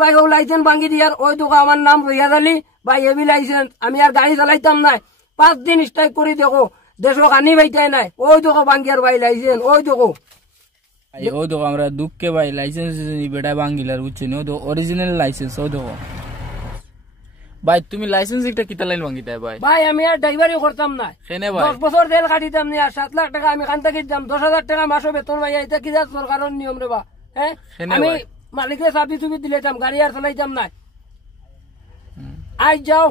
ভাই ও লাইসেন্স ভাঙ্গি দিয়ার ওই দোকা আমার নাম রিয়াজ আলী ভাই এবি লাইসেন্স আমি আর গাড়ি চালাইতাম নাই 5 দিন স্ট্রাইক করে দেখো দেশও কানি বাইতাই নাই ওই দোকা ভাঙ্গিয়ার ভাই লাইসেন্স ওই দোকা ও দেখো আমরা দুঃখে ভাই লাইসেন্স বেটা ভাঙ্গিলার বুঝছেন ও তো অরিজিনাল লাইসেন্স ও দেখো ভাই তুমি লাইসেন্স একটা কিতা লাইন ভাঙ্গিতা ভাই ভাই আমি আর ড্রাইভারই করতাম না কেনে ভাই 10 বছর জেল কাটিতাম না আর 7 লাখ টাকা আমি কান্তা কিতাম 10,000 টাকা মাসে বেতন ভাই এটা কি সরকারের নিয়ম রে বা হ্যাঁ আমি মালিকের চাবি চুবি দিলেতাম গাড়ি আর চালাইতাম না আজ যাও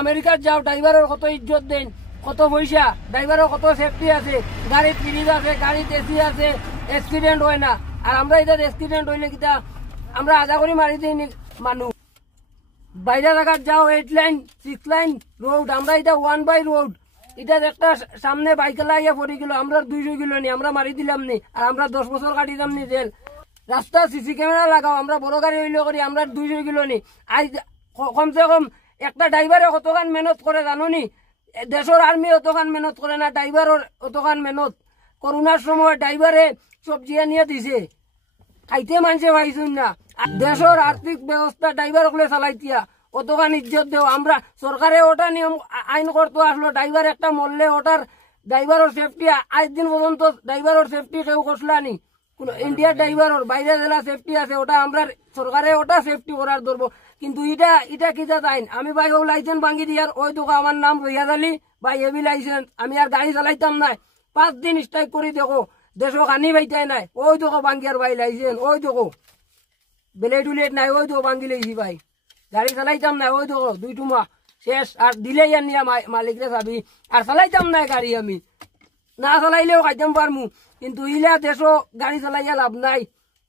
আমেরিকা যাও ড্রাইভারের কত ইজ্জত দেন কত পয়সা ড্রাইভারের কত সেফটি আছে গাড়ির ফ্রিজ আছে গাড়ির এসি আছে অ্যাক্সিডেন্ট হয় না আর আমরা এটা অ্যাক্সিডেন্ট হইলে কিটা আমরা আধা করে মারি দিই মানুষ বাইরে জায়গা যাও 8 লাইন 6 লাইন রোড আমরা এটা 1 বাই রোড এটা একটা সামনে বাইক লাইয়া পড়ে গেল আমরা 200 কিলো নি আমরা মারি দিলাম নি আর আমরা 10 বছর কাটিলাম নি জেল রাস্তা সিসি ক্যামেরা লাগাও আমরা বড় গাড়ি হইলে করি আমরা 200 কিলো নি আজ কমসে কম একটা ড্রাইভারে কতখান মেহনত করে জানো নি দেশের আর্মি অতখান মেহনত করে না ড্রাইভারের অতখান মেহনত করোনার সময় ড্রাইভারে সবজি নিয়ে দিছে খাইতে মানুষে পাইছুন না দেশের আর্থিক ব্যবস্থা ড্রাইভার হলে চালাইতিয়া অতখান ইজ্জত দেও আমরা সরকারে ওটা নিয়ম আইন করতে আসলো ড্রাইভার একটা মরলে ওটার ড্রাইভারের সেফটি আজ দিন পর্যন্ত ড্রাইভারের সেফটি কেউ করলানি ইন্ডিয়ার ড্রাইভারের বাইরে জেলা সেফটি আছে ওটা আমরা সরকারে ওটা সেফটি করার ধরবো কিন্তু এটা কি যা আইন আমি ভাই ও লাইসেন্স ভাঙ্গি দিয়ার ওই দোকা আমার নাম রিয়াজ আলী ভাই এবি লাইসেন্স আমি আর গাড়ি চালাইতাম নাই 5 দিন স্ট্রাইক করে দেখো দেশও কানি বাইতাই নাই ওই দোকা ভাঙ্গিয়ার ভাই লাইসেন্স ওই দোকা ব্লেড উলেট নাই ওই দোকা ভাঙ্গি লাইছি ভাই গাড়ি চালাইতাম নাই ওই দোকা 2 মাস শেষ আর দিলে নিয়া মালিকরে চাবি আর চালাইতাম নাই গাড়ি আমি না চালাইলেও খাইতাম পারমু কিন্তু ইলা দেশও গাড়ি চালাইয়া লাভ নাই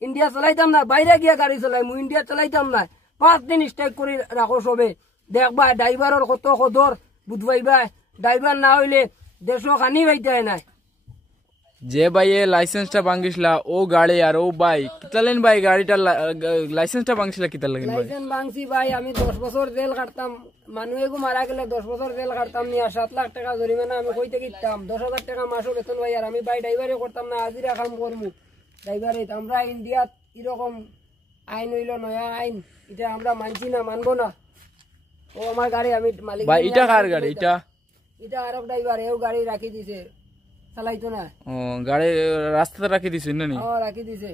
ইন্ডিয়া চালাইতাম না বাইরে গিয়া গাড়ি চালাইমু ইন্ডিয়া চালাইতাম না 5 দিন স্ট্রাইক করে রাখো সবে দেখবা ড্রাইভারের কত কদর বুঝবাইবা ড্রাইভার না হইলে দেশও খানি বাইতাই নাই যে ভাই লাইসেন্সটা ভাঙিসলা ও গাড়ি আর ও ভাই কিতালেন ভাই গাড়িটা লাইসেন্সটা ভাঙিসলা কিতা লাগেন ভাই লাইসেন্স ভাঙছি ভাই আমি 10 বছর জেল কাটতাম মানুষেগু মারা গেলে 10 বছর জেল কাটতাম নি আর 7 লাখ টাকা জরিমানা আমি কইতে কিতাম 10,000 টাকা মাসও বেতন ভাই আর আমি ভাই ড্রাইভারে করতাম না হাজিরা কাম করমু ড্রাইভারে আমরা ইন্ডিয়াত এরকম আইন হইল নয়া আইন এটা আমরা মানছি না মানবো না ও আমার গাড়ি আমি মালিক ভাই এটা কার গাড়ি এটা আরব ড্রাইভার এও গাড়ি রাখি দিছে চালাইতো না ও গাড়ি রাস্তাতে রাখি দিছে না নি রাখি দিছে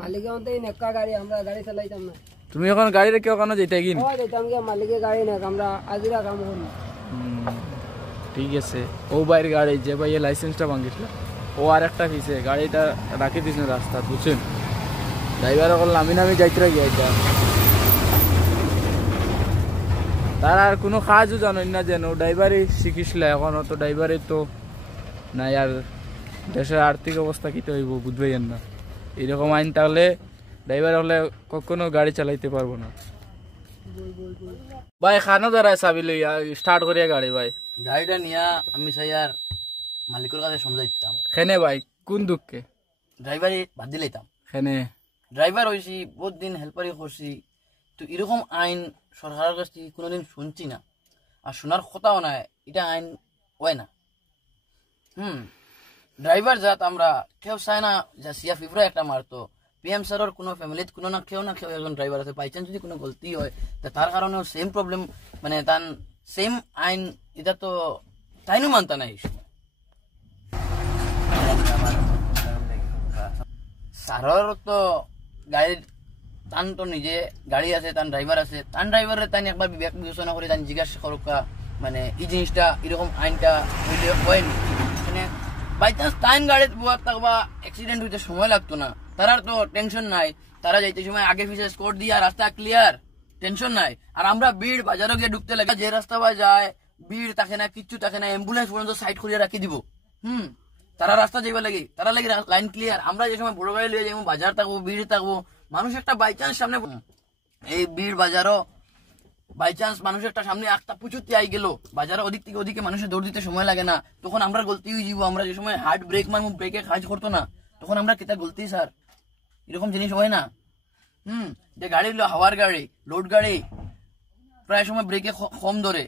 মালিক অন্তই নেকা গাড়ি আমরা গাড়ি চালাইতাম না তুমি এখন গাড়ি রেখে ওখানে যেতে গিন যেতাম গিয়া মালিকের গাড়ি না আমরা হাজিরা কাম করি ঠিক আছে ও ভাইয়ের গাড়ি যে ভাই লাইসেন্সটা ভাঙিসলা ও আর একটা পিছে গাড়িটা রাখি দিছে রাস্তা বুঝছেন ড্রাইভার বললাম আমি নামি যাইতে গিয়া এটা তার আর কোনো কাজও জানেন না যেন ড্রাইভারই শিখিসলা এখন তো ড্রাইভারে তো নাই আর দেশের আর্থিক অবস্থা কি হইব বুঝবেন না এরকম আইন তাহলে ড্রাইভার হলে কখনো গাড়ি চালাইতে পারবো না ভাই খানো দাঁড়ায় চাবি লইয়া স্টার্ট করিয়া গাড়ি ভাই গাড়িটা নিয়া আমি চাই আর মালিকের কাছে সমঝাইতাম খেনে ভাই কোন দুঃখে ড্রাইভারে বাদ দিলাইতাম খেনে ড্রাইভার হয়েছি বহুত দিন হেল্পারি করছি তো এরকম আইন সরকারের কাছ থেকে কোনোদিন শুনছি না আর শোনার কথাও না এটা আইন হয় না ড্রাইভার জাত আমরা কেউ চায় না যা সিয়া ফিফরা একটা মারতো পিএম স্যারের কোনো ফ্যামিলিত কোনো না কেউ একজন ড্রাইভার আছে বাই চান্স যদি কোনো গলতি হয় তার কারণেও সেম প্রবলেম মানে তার সেম আইন এটা তো তাইনও মানতা নাই স্যারের তো গাড়ির তান তো নিজে গাড়ি আছে তার ড্রাইভার আছে তার ড্রাইভারের তাই একবার বিবেক বিবেচনা করে তাই জিজ্ঞাসা করুকা মানে এই জিনিসটা এরকম আইনটা হইলে হয়নি মানে বাই চান্স টাইম গাড়ি থাকবা অ্যাক্সিডেন্ট হইতে সময় লাগতো না তারার তো টেনশন নাই তারা যাইতে সময় আগে পিছিয়ে স্কোর দিয়া রাস্তা ক্লিয়ার টেনশন নাই আর আমরা ভিড় বাজারও গিয়ে ঢুকতে লাগে যে রাস্তা বা যায় ভিড় থাকে না কিচ্ছু থাকে না অ্যাম্বুলেন্স পর্যন্ত সাইড করিয়া রাখি দিব তারা রাস্তা যাইবা লাগে তারা লাগে লাইন ক্লিয়ার আমরা যে সময় বড় গাড়ি লিয়ে যাবো বাজার থাকবো ভিড় থাকবো মানুষ একটা বাই চান্স সামনে এই ভিড় বাজারও বাই চান্স মানুষ একটা সামনে একটা পুচুতে আই গেল বাজারে ওদিক থেকে ওদিকে মানুষের দৌড় দিতে সময় লাগে না তখন আমরা গলতি হয়ে যাবো আমরা যে সময় হার্ড ব্রেক মারবো ব্রেকে কাজ করতো না তখন আমরা কেটা গলতি স্যার এরকম জিনিস হয় না যে গাড়ি হাওয়ার গাড়ি লোড গাড়ি প্রায় সময় ব্রেকে কম ধরে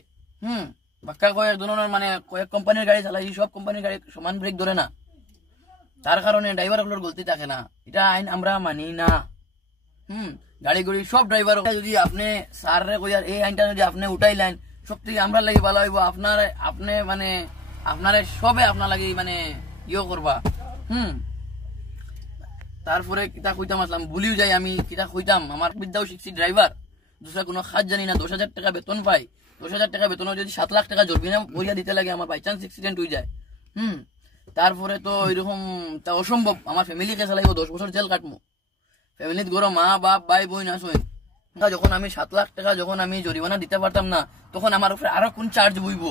বাক্কা কয়েক ধরনের মানে কয়েক কোম্পানির গাড়ি চালাই সব কোম্পানির গাড়ি সমান ব্রেক ধরে না তার কারণে ড্রাইভার গুলোর গলতি থাকে না এটা আইন আমরা মানি না গাড়ি গুড়ি সব ড্রাইভার যদি আপনি স্যারে কইয়ার এই আইনটা যদি আপনি উঠাইলেন সত্যি আমরা লাগি ভালো হইব। আপনার আপনি মানে আপনার সবে আপনার লাগি মানে করবা। তারপরে কিতা কইতাম আসলাম ভুলিও যাই আমি কিতা কইতাম আমার বিদ্যাও শিখছি ড্রাইভার দুসরা কোনো কাজ জানি না 10,000 টাকা বেতন পাই 10,000 টাকা বেতন যদি 7 লাখ টাকা জরিমানা ভরিয়া দিতে লাগে আমার বাই চান্স অ্যাক্সিডেন্ট হয়ে যায়। তারপরে তো এরকম তা অসম্ভব আমার ফ্যামিলিকে চালাইব 10 বছর জেল কাটবো ফ্যামিলিত গরো মা বাপ ভাই বোন আসেন যখন আমি 7 লাখ টাকা যখন আমি জরিমানা দিতে পারতাম না তখন আমার উপরে আরো কোন চার্জ বইব।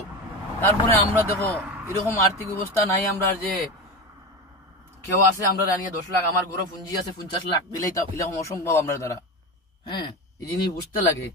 তারপরে আমরা দেখো এরকম আর্থিক ব্যবস্থা নাই আমরা যে কেউ আছে আমরা জানিয়ে 10 লাখ আমার গরো পুঁজি আছে 50 লাখ দিলেই তা এরকম অসম্ভব আমরা দ্বারা। এই জিনিস বুঝতে লাগে।